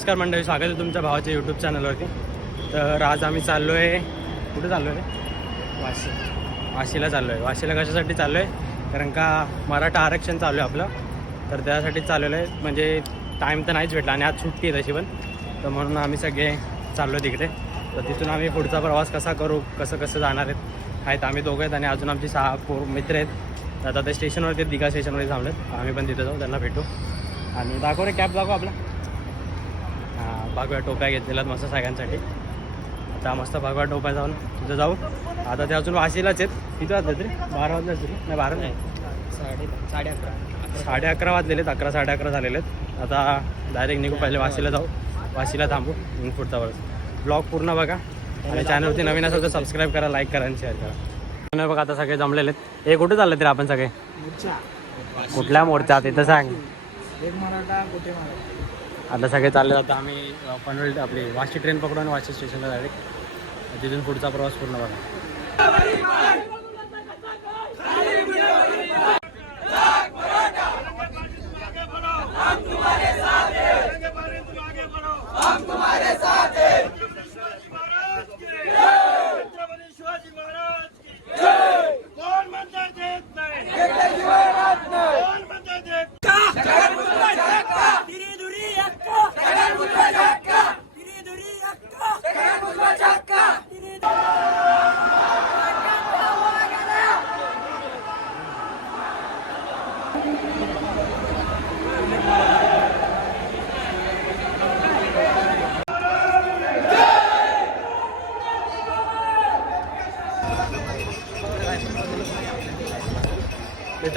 नमस्कार मंडळी स्वागत आहे तुमच्या भावाच्या यूट्यूब चॅनलवरती तर आज आम्ही चाललो आहे कुठे चाललो आहे वाशी. वाशीला चाललो आहे वाशीला कशासाठी चाललो आहे कारण का मराठा आरक्षण चालू आहे आपलं. तर त्यासाठी चाललेलं आहे. म्हणजे टाईम तर नाहीच भेटला आणि आज सुट्टी आहे तशी पण. तर म्हणून आम्ही सगळे चाललो आहे तिकडे. तर तिथून आम्ही पुढचा प्रवास कसा करू कसं कसं जाणार आहेत आहेत आम्ही दोघं आहेत आणि अजून आमची सहा पोर मित्र आहेत. तर आता ते स्टेशनवरती दिघा स्टेशनवरती थांबलेत. आम्ही पण तिथे जाऊ त्यांना भेटू. आणि दाखव रे कॅब दाखव आपला. भगव्या टोप्या घेतलेल्यात मस्त सगळ्यांसाठी आता मस्त भगव्या टोप्या जाऊन तिथं जाऊ. आता ते अजून वाशीलाच आहेत. किती वाजले तरी? बारा वाजले तरी नाही बारा नाही. साडे साडे अकरा. साडे अकरा वाजलेले आहेत. अकरा साडे अकरा झालेले आहेत. आता डायरेक्ट निघू. पहिले वाशीला जाऊ. वाशीला थांबू. मग पुढचा वेळेस ब्लॉग पूर्ण बघा. आणि चॅनलवरती नवीन असेल तर सबस्क्राईब करा लाईक करा आणि शेअर करा. बघा आता सगळे जमलेले आहेत. हे कुठे चालले तरी आपण सगळे? कुठल्या मोर्चात? इथं सांग. एक मराठा कुठे मराठा? आता सगळे चालले. आता आम्ही पनवेल आपली वाशी ट्रेन पकडून वाशी स्टेशनला डायरेक्ट तिथून पुढचा प्रवास पूर्ण बघा.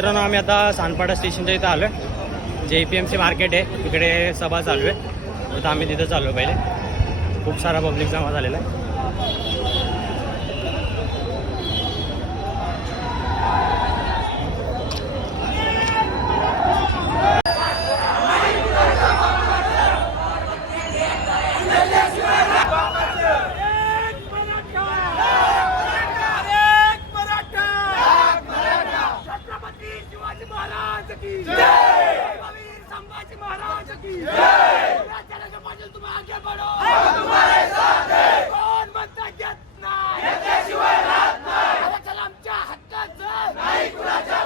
मित्रांनो आम्ही आता सानपाडा स्टेशनच्या इथं आलो आहे J P M C market आहे तिकडे सभा चालू आहे. तर आम्ही तिथं चाललो पहिले. खूप सारा पब्लिक जमा झालेला आहे छत्रपती शिवाजी महाराज की वीर संभाजी महाराज की राज्याला पाटील तुम्ही आगे बढो कोण म्हणता घेत नाही आरक्षण आमच्या हक्काचं नाही कुणाच्या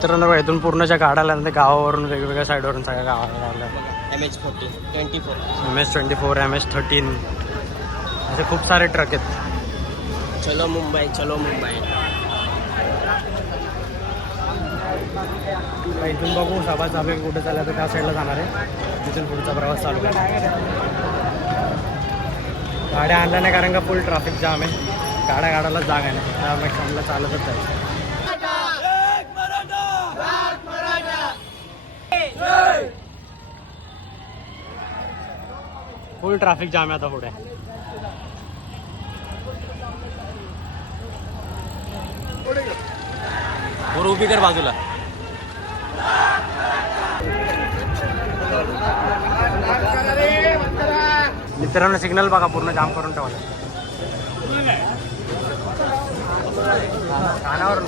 मित्रांनो बघा, इथून पूर्णच्या गाड्या आल्या ते गावावरून वेगवेगळ्या साईडवरून सगळ्या गावाला M H forty twenty four M S twenty four M S thirteen असे खूप सारे ट्रक आहेत. चलो मुंबई चलो मुंबई. इथून बघू सभा आहे कुठे चालला तर त्या साईडला जाणार आहे. तिथून पुढचा प्रवास चालू आहे. गाड्या आणल्या नाही कारण का फुल ट्रॅफिक जाम आहे. गाड्या गाड्याला जागा नाही. त्यामुळे चांगलं चालतच आहे. फुल ट्रॅफिक जाम आहे आता पुढे. वर उभी कर बाजूला. मित्रांनो सिग्नल बघा पूर्ण जाम करून ठेवला. कानावर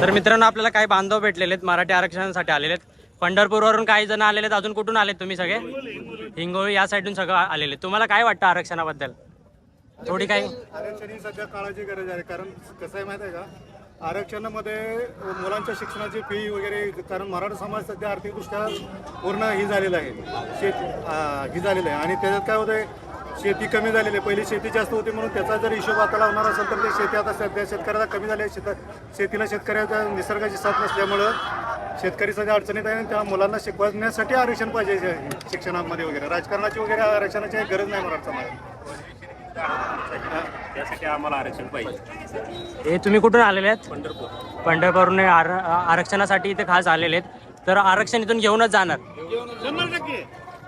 तर मित्रांनो आपल्याला काही बांधव भेटलेले आहेत मराठी आरक्षणासाठी आलेले आहेत पंढरपूरवरून काही जण आलेले आहेत अजून कुठून आलेत तुम्ही सगळे? हिंगोळी या साईडून सगळं आलेले आहेत. तुम्हाला काय वाटतं आरक्षणाबद्दल? थोडी काही आरक्षण ही सध्या काळाची गरज आहे कारण कसं आहे माहिती आहे का? आरक्षणामध्ये मुलांच्या शिक्षणाची फी वगैरे कारण मराठा समाज सध्या आर्थिकदृष्ट्या पूर्ण ही झालेला आहे. शेत ही झालेलं आहे. आणि त्याच्यात काय होतंय शेती कमी झालेली आहे. पहिली शेती जास्त होती म्हणून त्याचा जर हिशोब आता लावणार असेल तर ते शेती आता सध्या शेतकऱ्याला कमी झाली आहे. शेतात शेतीला शेतकऱ्याचा निसर्गाची साथ नसल्यामुळं शेतकरी सध्या अडचणीत आहे आणि त्या मुलांना शिकवण्यासाठी आरक्षण पाहिजे शिक्षणामध्ये वगैरे. राजकारणाची वगैरे आरक्षणाची काही गरज नाही मराठा समाजात त्यासाठी आम्हाला आरक्षण पाहिजे. हे तुम्ही कुठून आलेले आहेत? पंढरपूर. पंढरपूरने आर आरक्षणासाठी इथे खास आलेले आहेत. तर आरक्षण इथून घेऊनच जाणार.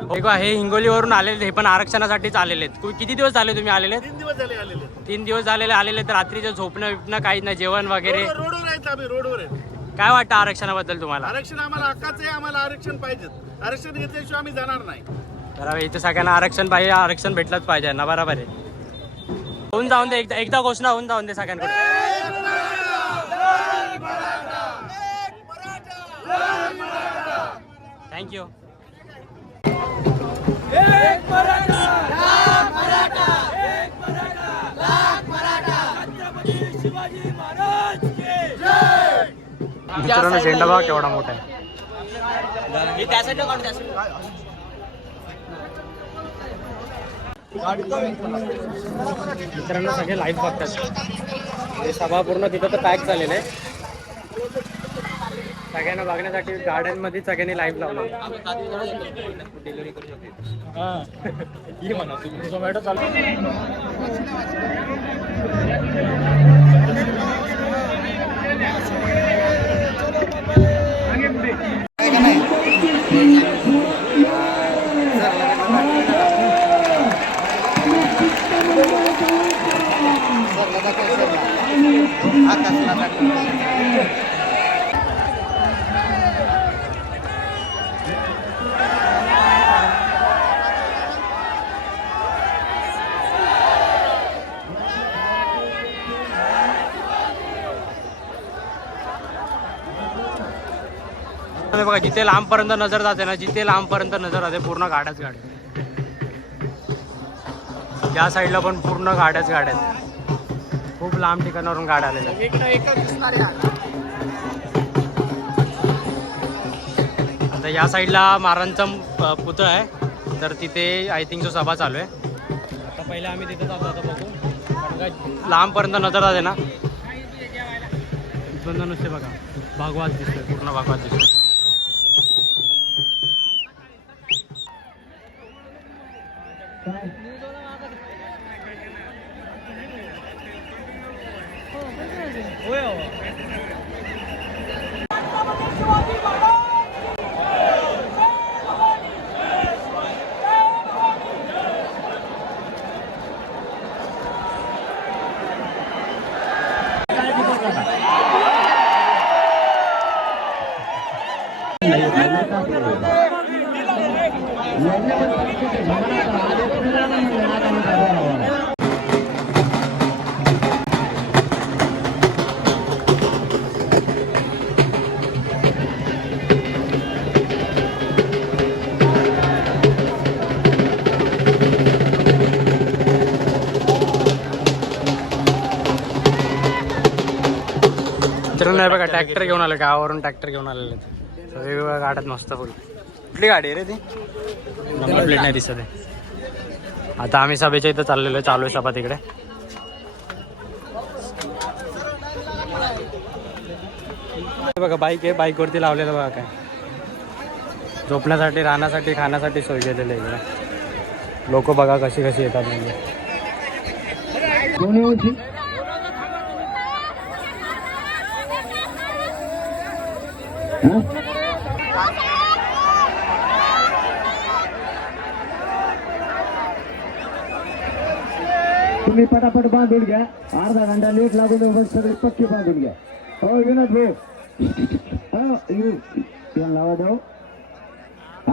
हे बघा, हे हिंगोलीवरून आलेले हे पण आरक्षणासाठीच आलेले आहेत. किती दिवस झाले तुम्ही आलेले? तीन दिवस झाले आलेले तीन दिवस झालेले आलेले तर रात्रीचं झोपणं बिपणं काहीच नाही जेवण वगैरे? रोडवर आहेत आम्ही रोडवर आहेत. काय वाटतं आरक्षणाबद्दल तुम्हाला? आरक्षण आम्हाला हक्काचं आहे आम्हाला आरक्षण पाहिजे आरक्षण घेतल्याशिवाय आम्ही जाणार नाही. तर इथे सगळ्यांना आरक्षण पाहिजे आरक्षण भेटलंच पाहिजे ना बरोबर आहे. होऊन जाऊन दे एकदा एकदा घोषणा होऊन जाऊन दे सगळ्यांकडे. थँक्यू मित्रांनो झेंडा बघा केवढा मोठा आहे. मित्रांनो सगळे लाईव्ह बघतात. हे सभा पूर्ण तिथं तर पॅक झालेलं आहे. सगळ्यांना बघण्यासाठी गार्डनमध्ये सगळ्यांनी लाईव्ह लावलं. बघा जिथे लांबपर्यंत नजर जाते ना जिथे लांबपर्यंत नजर जाते पूर्ण गाड्याच गाड्या या साईडला पण पूर्ण गाड्याच गाड्या खूप लांब ठिकाणावरून गाड्या आलेल्या आता या साईडला महाराजांचा पुतळा आहे. तर तिथे आय थिंक जो सभा चालू आहे. आता पहिले आम्ही तिथे जातो आता बघू. लांबपर्यंत नजर जाते ना? इथपर्यंत नुसते बघा. भागवात दिसतोय. पूर्ण भागवात दिसतोय. मित्रांनो हे बघा ट्रॅक्टर घेऊन आले गावावरून ट्रॅक्टर घेऊन आलेले आहेत. तर वेगवेगळ्या गाड्यात मस्त फुल कुठली गाडी आहे रे ती? नंबर प्लेट नाही दिसत आहे. आता आम्ही सभेच्या इथं चाललेलो आहे चालू आहे सभा तिकडे. हे बघा बाईक आहे बाईकवरती लावलेलं बघा काय. झोपण्यासाठी राहण्यासाठी खाण्यासाठी सोय केलेली आहे इकडे. लोक बघा कशी कशी येतात म्हणजे. तुम्ही पटापट बांधून घ्या. अर्धा घंटा लेट लागू सगळे पक्के बांधून घ्या. हो विनोद भाऊ. लावा जाऊ.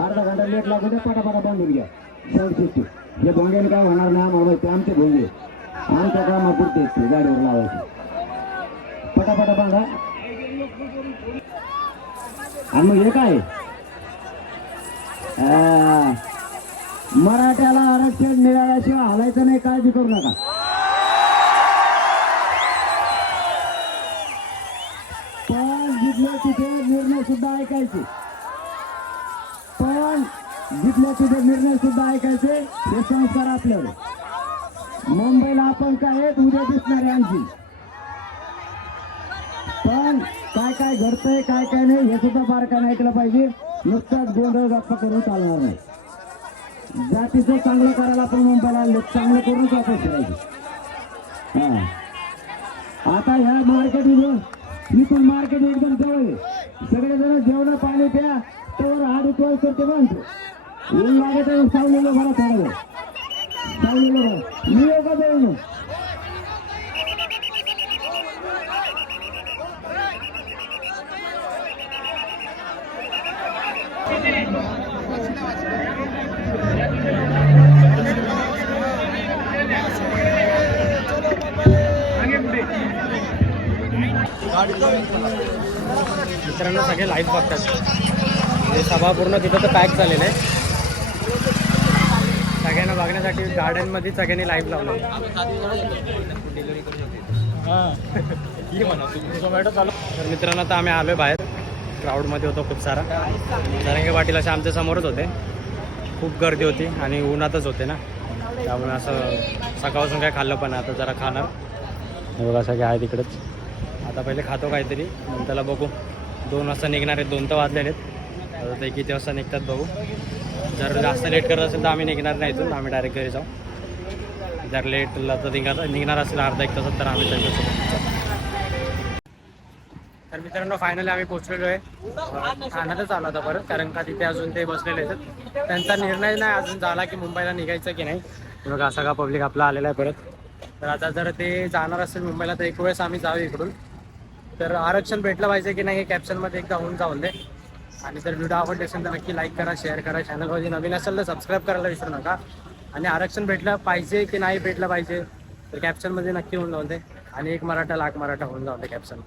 अर्धा घंटा लेट लागू द्या पटापटा बांधून घ्या. साऊंड हे भोंग्याने काय होणार नाही आम्हाला आमचे आमचे भोंगे आमच्या कामापुरते गाडीवर लावायचे. पटापटा बांधा. आणि मग हे काय? मराठ्याला आरक्षण मिळाल्याशिवाय हालायचं नाही काळजी करू नका. पण जिथले तिथे निर्णय सुद्धा ऐकायचे. पण जिथल्या तिथे निर्णय सुद्धा ऐकायचे हे संस्कार आपल्यावर मुंबईला आपण काय उद्या दिसणारे आणखी. पण काय काय घडतंय काय काय नाही हे सुद्धा बारकाने ऐकलं पाहिजे. नुकताच गोंधळ गप्पा करून चालणार नाही. जातीचं चांगलं करायला आपण मुंबईला आलो चांगलं करूनच वापस करायचं हा. आता ह्या मार्केट इथून मार्केट एकदम जवळ आहे. सगळे जण जेवण पाणी प्या तर हात उचवाय करते म्हणतो ऊन लागत आहे सावलेलं बरं थोडं सावलेलं बरं मी योगा का लाईव्ह बघतात. म्हणजे सभा पूर्ण तिथं तर पॅक झालेलं आहे. सगळ्यांना बघण्यासाठी गार्डनमध्ये सगळ्यांनी लाईव्ह लावलं. डिलिव्हरी तर मित्रांनो आता आम्ही आलोय बाहेर. क्राऊडमध्ये होतो खूप सारा. जरंगे पाटील असे आमच्या समोरच होते. खूप गर्दी होती आणि उन्हातच होते ना. त्यामुळे असं सकाळपासून काय खाल्लं पण आता जरा खाणार. बघा सगळे आहे तिकडेच. आता पहिले खातो काहीतरी. नंतरला बघू. दोन वाजता निघणार आहेत दोन तर वाजलेले आहेत. आता ते किती वाजता निघतात बघू. जर जास्त लेट करत असेल तर आम्ही निघणार नाही इथून आम्ही डायरेक्ट घरी जाऊ. जर लेटला तर निघणार निघणार असेल अर्धा एक तासात तर आम्ही त्यांच्यासोबत तर मित्रांनो फायनली आम्ही पोहोचलेलो आहे. ठाण्यातच आलो होता परत कारण का तिथे अजून ते बसलेले आहेत. त्यांचा निर्णय नाही अजून झाला की मुंबईला निघायचं की नाही. बघा सगळा पब्लिक आपला आलेला आहे परत. तर आता जर ते जाणार असेल मुंबईला तर एक वेळेस आम्ही जाऊ इकडून. तर आरक्षण भेटलं पाहिजे की नाही हे कॅप्शनमध्ये एकदा होऊन जाऊन दे. आणि जर व्हिडिओ आवडले असेल तर नक्की लाईक करा शेअर करा. चॅनलमध्ये नवीन असेल तर सबस्क्राईब करायला विसरू नका. आणि आरक्षण भेटलं पाहिजे की नाही भेटलं पाहिजे तर कॅप्शनमध्ये नक्की होऊन जाऊन दे. आणि एक मराठा लाख मराठा होऊन जाऊन दे कॅप्शन